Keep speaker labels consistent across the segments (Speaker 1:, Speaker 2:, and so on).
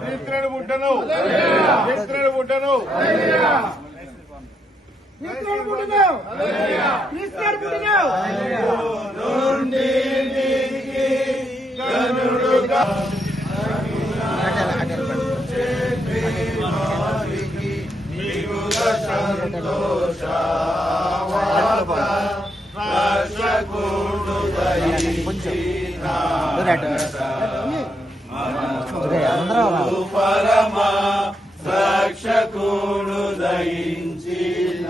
Speaker 1: క్రీస్తుని పుట్టను. క్రీస్తుని పుట్టను.
Speaker 2: క్రీస్తునాడు పుట్టినావు క్రీస్తునాడు పుట్టినావు
Speaker 1: పరమా రక్షకుడు దయించినాడట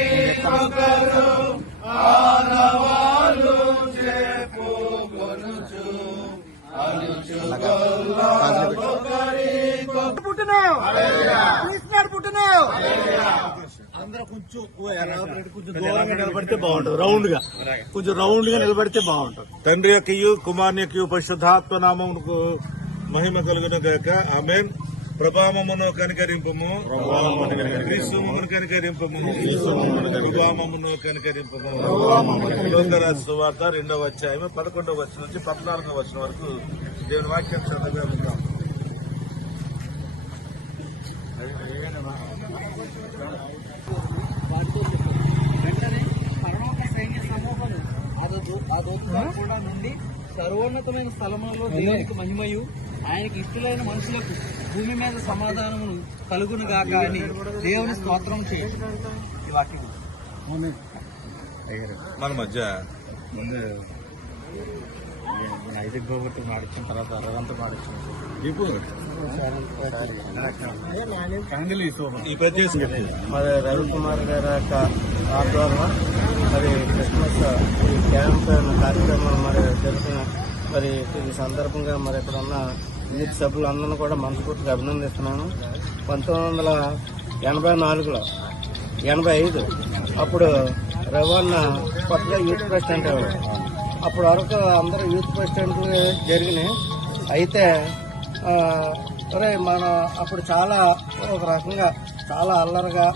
Speaker 1: అనుకొల్లాలొకరికొకరు ఆనవాలు
Speaker 3: కొంచెం దూరంగా నిలబడితే బాగుంటుంది రౌండ్గా కొంచెం రౌండ్గా నిలబడితే బాగుంటుంది తండ్రి యొక్కయు కుమారుని యొక్క పరిశుద్ధాత్మ నామమునకు మహిమ కలుగున గాక ఆమెన్ ప్రభామమును కనికరింపము క్రీస్తుమును కనికరింపము కనికరింపము లోకరాజు సువార్త రెండవ అధ్యాయం పదకొండవ వచ్చిన నుంచి పద్నాలుగవ వచ్చిన వరకు దేవుని వాక్యం చదవగా ఉంటాం
Speaker 4: వెంటనే సర్వోన్నతమైన స్థలములలో దేవునికి మహిమయు. ఆయనకి ఇష్టలైన మనుషులకు భూమి మీద సమాధానమును కలుగును గాక అని దేవుని స్తోత్రం చేయండి. ఈ వాక్యం.
Speaker 3: మన మధ్య
Speaker 4: ఐదు గోగొట్టు మాడిచిన తర్వాత
Speaker 3: ఈ ప్రదేశం
Speaker 5: మరి రవికుమార్ గారి యొక్క ఆధ్వర్యంలో మరి క్రిస్మస్ ఈ క్యాంప్ కార్యక్రమం మరి జరిపిన మరి ఈ సందర్భంగా మరి ఇక్కడ ఉన్న యూత్ సభ్యులందరినీ కూడా మనస్ఫూర్తిగా అభినందిస్తున్నాను. పంతొమ్మిది వందల ఎనభై నాలుగులో ఎనభై ఐదు అప్పుడు రవాణ కొత్తగా యూత్ ప్రెసిడెంట్ అప్పుడు వరకు అందరూ యూత్ ప్రెసిడెంట్ జరిగినాయి. అయితే ఒరే మన అప్పుడు చాలా ఒక రకంగా చాలా అల్లరిగా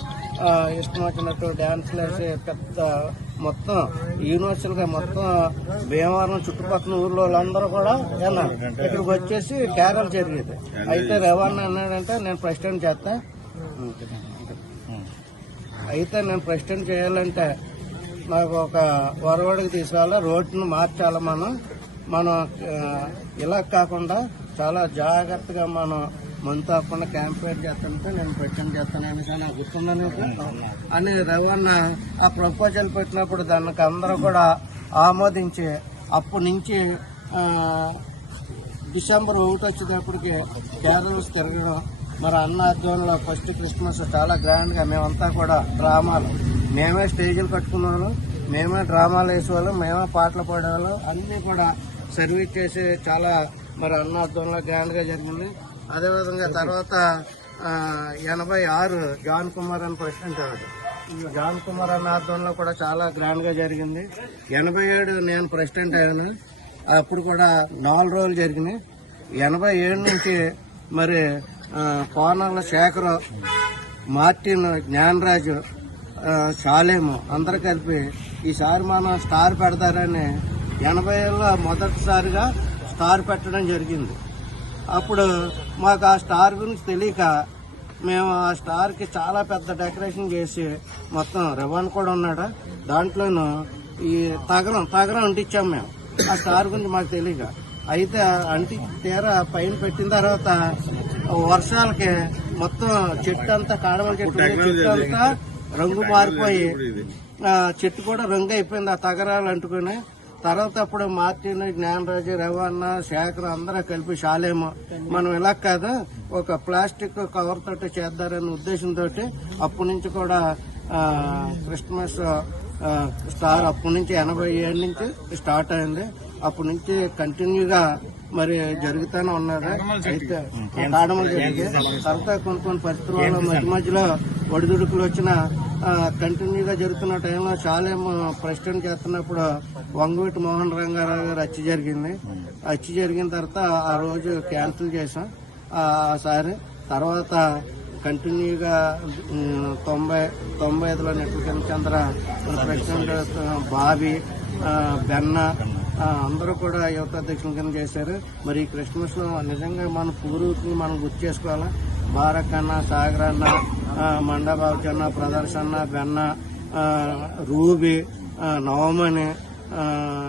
Speaker 5: ఇష్టం వచ్చినట్టు డ్యాన్స్లు వేసి పెద్ద మొత్తం యూనివర్సల్గా మొత్తం భీమవరం చుట్టుపక్కల ఊర్లో వాళ్ళందరూ కూడా ఏనా ఇక్కడికి వచ్చేసి క్యారల్ జరిగేది. అయితే రవాణా అన్నాడంటే నేను ప్రెసిడెంట్ చేస్తా. అయితే నేను ప్రెసిడెంట్ చేయాలంటే మాకు ఒక వరవడికి తీసుకెళ్ళాలి రోడ్డును మార్చాలి మనం. మనం ఇలా కాకుండా చాలా జాగ్రత్తగా మనం మంత్ తప్పకుండా క్యాంపెయిన్ చేస్తుంటే నేను ప్రచారం చేస్తాను అనేసి నాకు గుర్తుందా అని రవణ ఆ ప్రపోజల్ పెట్టినప్పుడు దానికి అందరూ కూడా ఆమోదించి అప్పటి నుంచి డిసెంబర్ ఒకటి వచ్చేటప్పటికి క్యారల్స్ తిరగడం. మరి అన్న ఆధ్వర్యంలో ఫస్ట్ క్రిస్మస్ చాలా గ్రాండ్గా మేమంతా కూడా డ్రామాలు మేమే స్టేజీలు కట్టుకునేవాళ్ళం మేమే డ్రామాలు వేసేవాళ్ళం. మేమే పాటలు పాడేవాళ్ళం. అన్నీ కూడా సర్వీస్ చేసి చాలా మరి అన్న ఆధ్వర్యంలో గ్రాండ్గా జరిగింది. అదేవిధంగా తర్వాత ఎనభై ఆరు జాన్ కుమార్ అని ప్రెసిడెంట్ అయ్యాడు జాన్ కుమార్ అన్న ఆధ్వర్యంలో కూడా చాలా గ్రాండ్గా జరిగింది. ఎనభై ఏడు నేను ప్రెసిడెంట్ అయ్యాను. అప్పుడు కూడా నాలుగు రోజులు జరిగినాయి. ఎనభై ఏడు నుంచి మరి కోనల శేఖర్ మార్టిన్ జ్ఞానరాజు షాలేము అందరు కలిపి ఈసారి మనం స్టార్ పెడతారని ఎనభై ఏళ్ళలో మొదటిసారిగా స్టార్ పెట్టడం జరిగింది. అప్పుడు మాకు ఆ స్టార్ గురించి తెలియక మేము ఆ స్టార్కి చాలా పెద్ద డెకరేషన్ చేసి మొత్తం రివన్ కూడా ఉన్నాడు దాంట్లోనూ ఈ తగరం తగరం అంటించాం మేము. ఆ స్టార్ గురించి మాకు తెలియక. అయితే అంటి తీర పైన పెట్టిన తర్వాత వర్షాలకి మొత్తం చెట్టు అంతా కాడమల చెట్టు. చెట్టు అంతా రంగు మారిపోయి చెట్టు కూడా రంగు అయిపోయింది ఆ తగరాలు అంటుకుని. తర్వాత అప్పుడు మార్టిన్ జ్ఞానరాజు రవాణా శేఖర్ అందరూ కలిపి శాలేమో మనం ఇలా కాదు ఒక ప్లాస్టిక్ కవర్ తోటి చేద్దారనే ఉద్దేశంతో అప్పటి నుంచి కూడా క్రిస్మస్ స్టార్ అప్పటి నుంచి ఎనభై ఏడు నుంచి స్టార్ట్ అయింది. అప్పటి నుంచి కంటిన్యూగా మరి జరుగుతూనే ఉన్నది. అయితే జరిగింది తర్వాత కొన్ని కొన్ని పరిస్థితుల్లో మధ్య మధ్యలో ఒడిదుడుకులు వచ్చిన కంటిన్యూగా జరుగుతున్న టైంలో చాలా ప్రెసిడెంట్ చేస్తున్నప్పుడు వంగవీటి మోహన్ రంగారావు గారు హత్య జరిగింది. హత్య జరిగిన తర్వాత ఆ రోజు క్యాన్సిల్ చేసాం ఆ సారి తర్వాత కంటిన్యూగా తొంభై తొంభై ఐదులో నెట్ల చంద్ర ప్రెసిడెంట్ ఆ, బాబీ బెన్న అందరూ కూడా యువత అధ్యక్షుల కింద చేశారు. మరి ఈ క్రిస్మస్ నిజంగా మన పూర్వీకులు మనం గుర్తు చేసుకోవాలా? బారక్ అన్న సాగర్ అన్న ఆ, మండబాబు అన్న ప్రదర్శన బెన్న రూబీ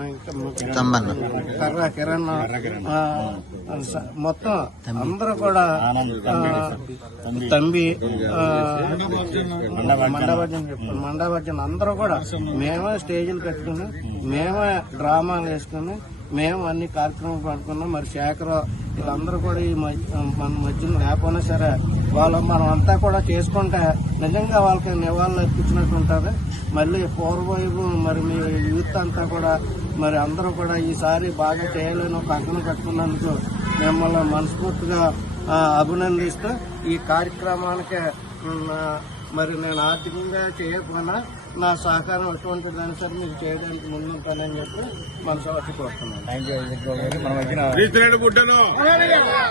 Speaker 5: ఇంకా కర్ర కిరణ్ మొత్తం అందరూ కూడా తంబి మండభజన మండభజన అందరూ కూడా మేమే స్టేజీలు కట్టుకుని మేమే డ్రామాలు వేసుకుని మేము అన్ని కార్యక్రమాలు పడుకున్నాం. మరి శేఖర్ వీళ్ళందరూ కూడా ఈ మధ్య మన మధ్యన లేకపోయినా సరే వాళ్ళు మనం అంతా కూడా చేసుకుంటే నిజంగా వాళ్ళకి నివాళులు అర్పించినట్టు ఉంటుంది. మళ్ళీ పూర్వవైపు మరి మీ యూత్ అంతా కూడా మరి అందరూ కూడా ఈసారి బాగా చేయాలని ఒక అంకణం కట్టుకున్నందుకు మిమ్మల్ని మనస్ఫూర్తిగా అభినందిస్తూ ఈ కార్యక్రమానికి మరి నేను ఆర్థికంగా చేయకపోయినా నా సహకారం ఎటువంటి దాని సరే మీకు చేయడానికి ముందుంటానని చెప్పి మనసు వచ్చి కోరుతున్నాను.
Speaker 1: క్రీస్తునాడు పుట్టను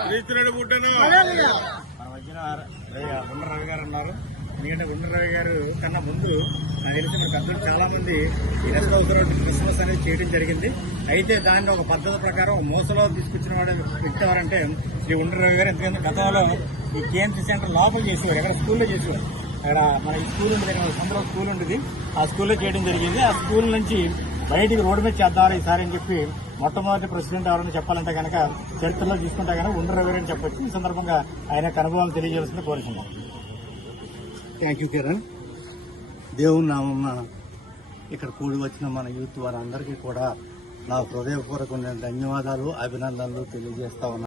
Speaker 1: క్రీస్తునాడు పుట్టను
Speaker 3: మన మధ్యన రవి- గుండ్ర రవి గారు ఉన్నారు. ఎందుకంటే గుండ్ర రవి గారు కన్నా ముందు నాకు తెలిసి మన పెద్దలు చాలా మంది ఈ నెక్స్ట్ అవసరం క్రిస్మస్ అనేది చేయడం జరిగింది. అయితే దాన్ని ఒక పద్ధతి ప్రకారం మోసలో తీసుకొచ్చిన వాడు వ్యక్తి ఎవరంటే శ్రీ గుండ్ర రవి గారు ఎందుకంటే గతంలో ఈ కేఎంసీ సెంటర్ లోపల చేసేవారు ఎక్కడ స్కూల్లో చేసేవారు. ఇక్కడ మన ఈ స్కూల్ ఉండేది ఇక్కడ సొంతలో స్కూల్ ఉండేది ఆ స్కూల్లో చేయడం జరిగింది. ఆ స్కూల్ నుంచి బయటికి రోడ్డు మీద చేద్దామని ఈసారి అని చెప్పి మొట్టమొదటి ప్రెసిడెంట్ ఎవరైనా చెప్పాలంటే కనుక చరిత్రలో తీసుకుంటే కనుక ఉండరు రవి అని చెప్పొచ్చు. ఈ సందర్భంగా ఆయన అనుభవాలు తెలియజేయాల్సింది కోరుతున్నాం
Speaker 5: థ్యాంక్ యూ కిరణ్ దేవుని నామన్న ఇక్కడ కూడి వచ్చిన మన యూత్ వారందరికీ కూడా నా హృదయపూర్వకమైన ధన్యవాదాలు అభినందనలు తెలియజేస్తా ఉన్నాను.